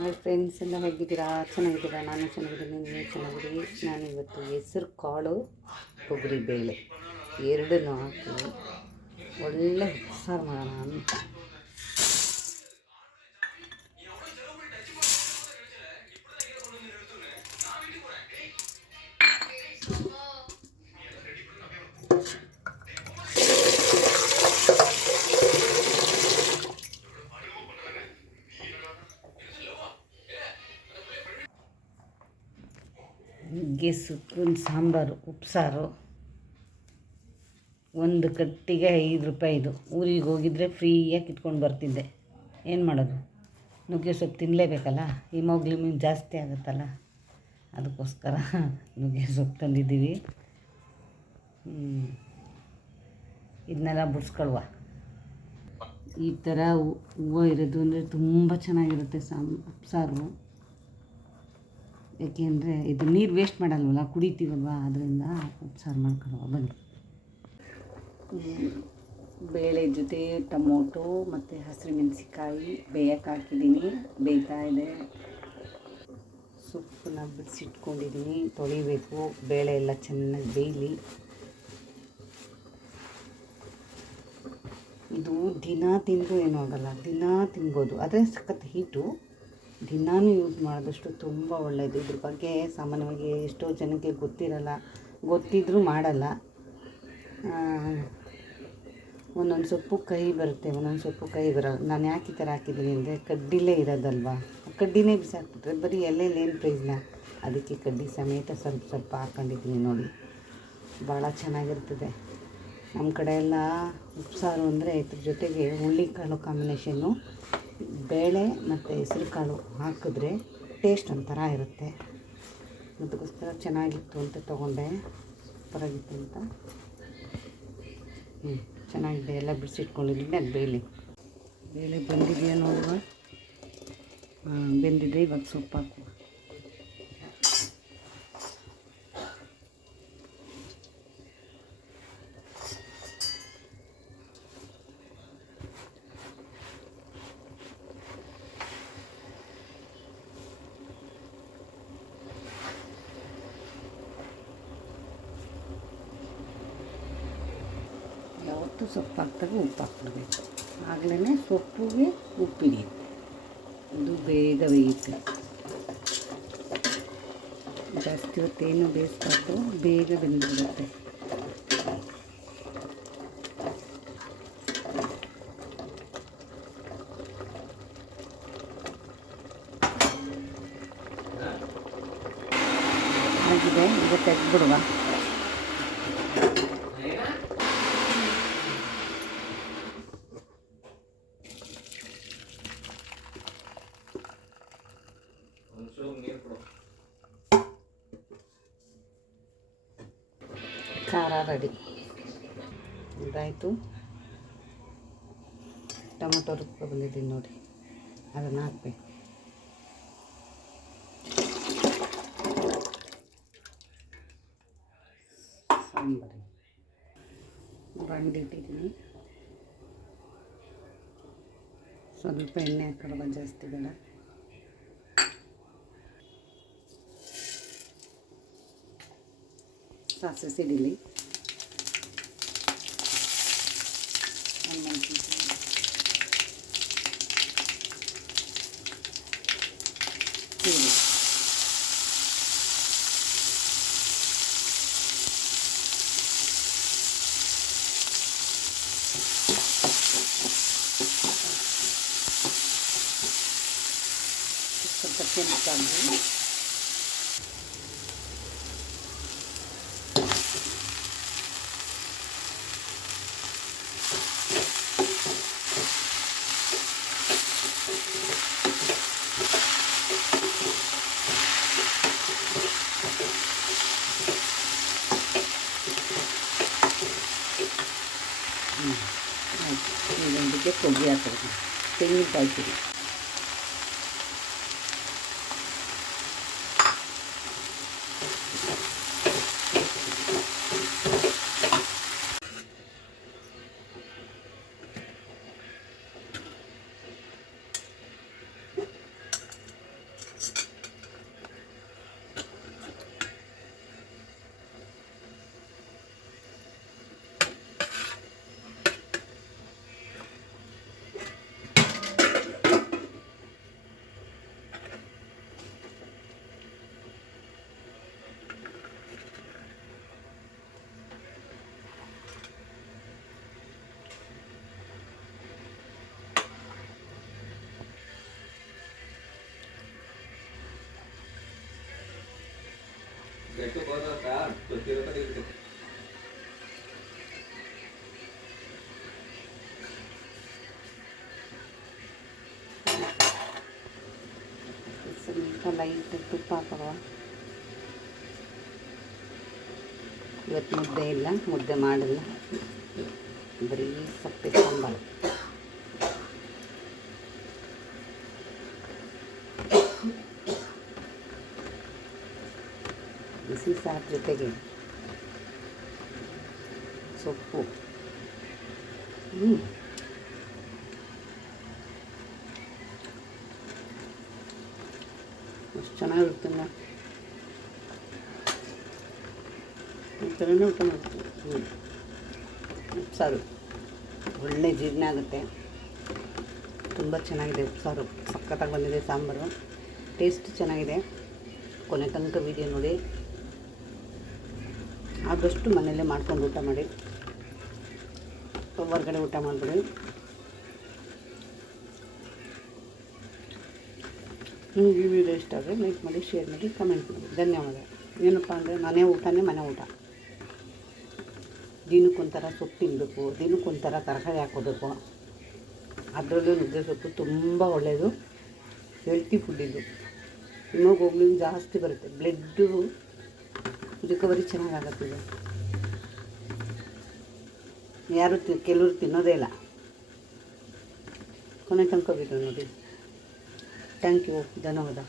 Hi friends, ಎಲ್ಲ ಹೇಗಿದ್ದೀರಾ? ಚೆನ್ನಾಗಿದ್ದೀರಾ? ನಾನು ಚೆನ್ನಾಗಿದ್ದೀನಿ, ನೀವು ಚೆನ್ನಾಗಿದ್ದೀವಿ. ನಾನು ಇವತ್ತು ಹೆಸರು ಕಾಳು ಕೊಬ್ಬರಿ ಬೇಳೆ ಎರಡನ್ನೂ ಹಾಕಿ ಒಳ್ಳೆ ಉಪ್ಸಾರು ಮಾಡೋಣ ಅಂತ. ನುಗ್ಗೆ ಸೊಪ್ಪಿನ ಸಾಂಬಾರು, ಉಪ್ಸಾರು. ಒಂದು ಕಟ್ಟಿಗೆ 5 ರೂಪಾಯಿದು. ಊರಿಗೆ ಹೋಗಿದ್ರೆ ಫ್ರೀಯಾಗಿ ಇಟ್ಕೊಂಡು ಬರ್ತಿದ್ದೆ. ಏನು ಮಾಡೋದು, ನುಗ್ಗೆ ಸೊಪ್ಪು ತಿನ್ನಲೇಬೇಕಲ್ಲ, ಹಿಮೋಗ್ಲೋಬಿನ್ ಜಾಸ್ತಿ ಆಗುತ್ತಲ್ಲ, ಅದಕ್ಕೋಸ್ಕರ ನುಗ್ಗೆ ಸೊಪ್ಪು ತಂದಿದ್ದೀವಿ. ಇದನ್ನೆಲ್ಲ ಬಿಡಿಸ್ಕೊಳ್ವ. ಈ ಥರ ಹೂವು ಇರೋದು ಅಂದರೆ ತುಂಬ ಚೆನ್ನಾಗಿರುತ್ತೆ ಉಪ್ಸಾರು. ಏಕೆಂದರೆ ಇದು ನೀರು ವೇಸ್ಟ್ ಮಾಡಲ್ವಲ್ಲ, ಕುಡಿತೀವಲ್ವ, ಅದರಿಂದ ಉಪ್ಸಾರು ಮಾಡ್ಕೊಳ್ಳುವ. ಬನ್ನಿ. ಬೇಳೆ ಜೊತೆ ಟೊಮೊಟೊ ಮತ್ತು ಹಸಿರು ಮೆಣಸಿಕಾಯಿ ಬೇಯಕ್ಕೆ ಹಾಕಿದ್ದೀನಿ, ಬೇಯ್ತಾ ಇದೆ. ಸೊಪ್ಪನ್ನ ಬಿಡಿಸಿಟ್ಕೊಂಡಿದ್ದೀನಿ, ತೊಳಿಬೇಕು. ಬೇಳೆ ಎಲ್ಲ ಚೆನ್ನಾಗಿ ಬೇಯಲಿ. ಇದು ದಿನ ತಿಂದರೂ ಏನೂ ಆಗೋಲ್ಲ, ದಿನ ತಿನ್ಬೋದು. ಆದರೆ ಸಖತ್ ಹೀಟು. ದಿನಾನೂ ಯೂಸ್ ಮಾಡಿದಷ್ಟು ತುಂಬ ಒಳ್ಳೆಯದು. ಇದ್ರ ಬಗ್ಗೆ ಸಾಮಾನ್ಯವಾಗಿ ಎಷ್ಟೋ ಜನಕ್ಕೆ ಗೊತ್ತಿರಲ್ಲ, ಗೊತ್ತಿದ್ದರೂ ಮಾಡಲ್ಲ. ಒಂದೊಂದು ಸೊಪ್ಪು ಕಹಿ ಬರುತ್ತೆ, ಒಂದೊಂದು ಸೊಪ್ಪು ಕಹಿ ಬರೋಲ್ಲ. ನಾನು ಯಾಕೆ ಈ ಥರ ಹಾಕಿದ್ದೀನಿ ಅಂದರೆ ಕಡ್ಡಿಲೇ ಇರೋದಲ್ವ, ಕಡ್ಡಿನೇ ಬಿಸಾಕ್ಬಿಟ್ರೆ ಬರೀ ಎಲೆಯಲ್ಲಿ ಏನು ಪ್ರಯೋಜನ. ಅದಕ್ಕೆ ಕಡ್ಡಿ ಸಮೇತ ಸ್ವಲ್ಪ ಸ್ವಲ್ಪ ಹಾಕ್ಕೊಂಡಿದ್ದೀನಿ ನೋಡಿ. ಭಾಳ ಚೆನ್ನಾಗಿರ್ತದೆ. ನಮ್ಮ ಕಡೆ ಎಲ್ಲ ಉಪ್ಸಾರು ಅಂದರೆ ಇದ್ರ ಜೊತೆಗೆ ಹುಳ್ಳಿಕಾಳು ಕಾಂಬಿನೇಷನ್ನು, ಬೇಳೆ ಮತ್ತು ಹೆಸರು ಕಾಳು ಹಾಕಿದ್ರೆ ಟೇಸ್ಟ್ ಒಂಥರ ಇರುತ್ತೆ. ಅದಕ್ಕೋಸ್ಕರ ಚೆನ್ನಾಗಿತ್ತು ಅಂತ ತೊಗೊಂಡೆ, ಸೂಪರಾಗಿತ್ತು ಅಂತ. ಚೆನ್ನಾಗಿದೆ. ಎಲ್ಲ ಬಿಡಿಸಿಟ್ಕೊಂಡಿದ್ದೀನಿ, ಅದು ಬೇಳೆ ಬೆಂದಿದೆಯಾ ನೋಡುವ. ಬೆಂದಿದೆ. ಇವಾಗ ಸೊಪ್ಪು ಹಾಕುವ. ಯಾವತ್ತೂ ಸೊಪ್ಪು ಹಾಕಿದಾಗ ಉಪ್ಪು ಹಾಕ್ಬಿಡ್ಬೇಕು, ಆಗಲೇ ಸೊಪ್ಪಿಗೆ ಉಪ್ಪಿಡಿಯುತ್ತೆ. ಇದು ಬೇಗ ಬೇಯುತ್ತೆ. ಜಾಸ್ತಿ ಹೊತ್ತೇನು ಬೇಯಿಸ್ಬಾರ್ದು, ಬೇಗ ಬೆಂದುಬಿಡುತ್ತೆ. ಆಗಿದೆ, ಈಗ ತೆಗೆದ್ಬಿಡುವ. ಖಾರ ರೆಡಿ ಇದಾಯಿತು. ಟೊಮೊಟೊ ರುಬ್ಕೊ ಬಂದಿದ್ದೀನಿ ನೋಡಿ, ಅದನ್ನು ಹಾಕಬೇಕು. ಸಾಂಬಾರು ಬಾಂಡಿ ಇಟ್ಟಿದ್ದೀನಿ. ಸ್ವಲ್ಪ ಎಣ್ಣೆ ಹಾಕೊಳ್ಳುವ, ಜಾಸ್ತಿ ಬೇಡ. ಸಾಸಿವೆ ಸಿಡಿಲಿ, ಸ್ವಲ್ಪ ಕೆಂಪು. ಇದೊಂದಿಗೆ ಕೊಬ್ಬರಿ ಹಾಕೋದು, ತೆಂಗಿನಕಾಯಿ ತುರಿ. ಸ್ವಲ್ಪ ಲೈಟ್ ತುಪ್ಪ ಹಾಕುವ. ಇವತ್ತು ಮುದ್ದೆ ಇಲ್ಲ, ಮುದ್ದೆ ಮಾಡಲ್ಲ, ಬರೀ ಸಪ್ಪೆ ಸಾಂಬಾರು. ಬಿಸಿ ಸಾರು ಜೊತೆಗೆ ಸೊಪ್ಪು. ಎಷ್ಟು ಚೆನ್ನಾಗಿರುತ್ತೆ. ಈ ಥರನೇ ಊಟ ಮಾಡ್ತೀನಿ. ಉಪ್ಸಾರು ಒಳ್ಳೆ ಜೀರ್ಣ ಆಗುತ್ತೆ. ತುಂಬ ಚೆನ್ನಾಗಿದೆ ಉಪ್ಸಾರು, ಸಖತ್ತಾಗಿ ಬಂದಿದೆ. ಸಾಂಬಾರು ಟೇಸ್ಟ್ ಚೆನ್ನಾಗಿದೆ. ಕೊನೆ ತನಕ ವೀಡಿಯೋ ನೋಡಿ. ಆದಷ್ಟು ಮನೆಯಲ್ಲೇ ಮಾಡ್ಕೊಂಡು ಊಟ ಮಾಡಿ, ಹೊರಗಡೆ ಊಟ ಮಾಡಿಬಿಡಿ. ನಿಮಗೆ ಈ ವಿಡಿಯೋ ಇಷ್ಟ ಆದರೆ ಲೈಕ್ ಮಾಡಿ, ಶೇರ್ ಮಾಡಿ, ಕಮೆಂಟ್ ಮಾಡಿ. ಧನ್ಯವಾದ. ಏನಪ್ಪ ಅಂದರೆ ಮನೆ ಊಟನೇ ಮನೆ ಊಟ. ದಿನಕ್ಕೊಂಥರ ಸೊಪ್ಪು ತಿನ್ನಬೇಕು, ದಿನಕ್ಕೊಂಥರ ತರಕಾರಿ ಹಾಕ್ಕೋಬೇಕು. ಅದರಲ್ಲೂ ನುಗ್ಗೆ ಸೊಪ್ಪು ತುಂಬ ಒಳ್ಳೆಯದು, ಹೆಲ್ತಿ ಫುಡ್ ಇದು. ಹಿಮೋಗ್ಲೋಬಿನ್ ಜಾಸ್ತಿ ಬರುತ್ತೆ, ಬ್ಲಡ್ಡು ರಿಕವರಿ ಚೆನ್ನಾಗಾಗತ್ತೆ ಇದು. ಯಾರು ಕೆಲವರು ತಿನ್ನೋದೇ ಇಲ್ಲ. ಕೊನೆ ತನಕ ವಿಡಿಯೋ ನೋಡಿ. ಥ್ಯಾಂಕ್ ಯು, ಧನ್ಯವಾದ.